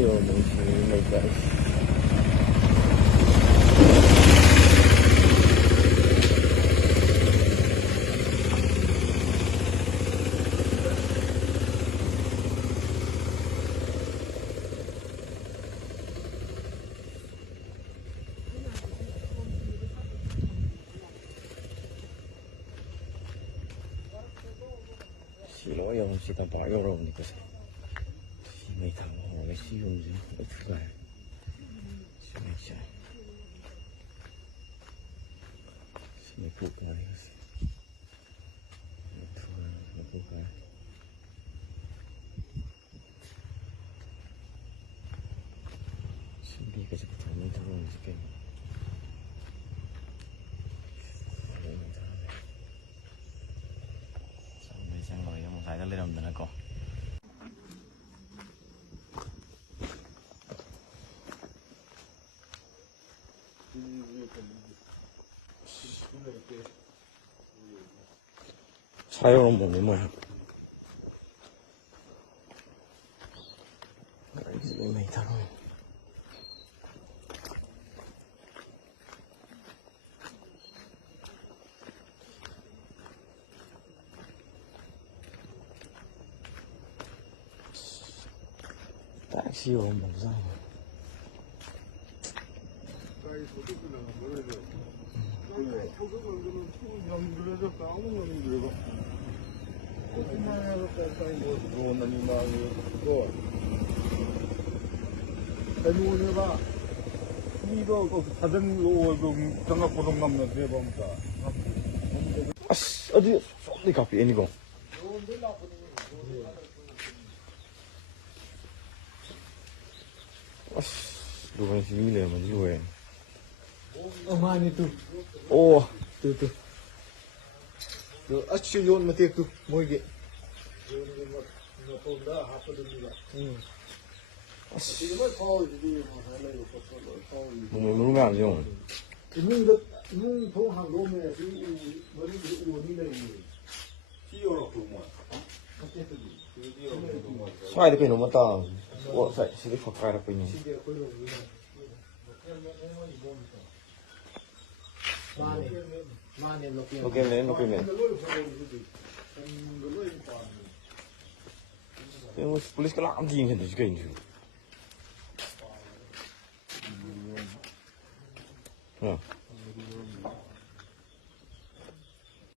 有东西没关系。洗了用洗到8月了，那个是，没烫好的洗用的没出来，洗没下，洗没铺开那个是，没出来，没铺开，洗那个是不同的，这种是给。Saya kan lihat benar kok. Saya orang mau mana? Ini mai tahu. Taxi orang mau sana. As, aduh, ni kapi ini kok. As, dua sini lah macam dua. Oh mana tu? Oh, Tu. Tu, asyik yon mati tu, mau ke? Mulu nggak sih? Nung thong hàng đô mẹ thì mới đi uống đi này chi ở đâu mà Sai được cái nó mà ta, ủa sai sẽ phải khai ra cái gì? Nó kêu lên. Cái police cái làm gì hiện tại cái gì? À.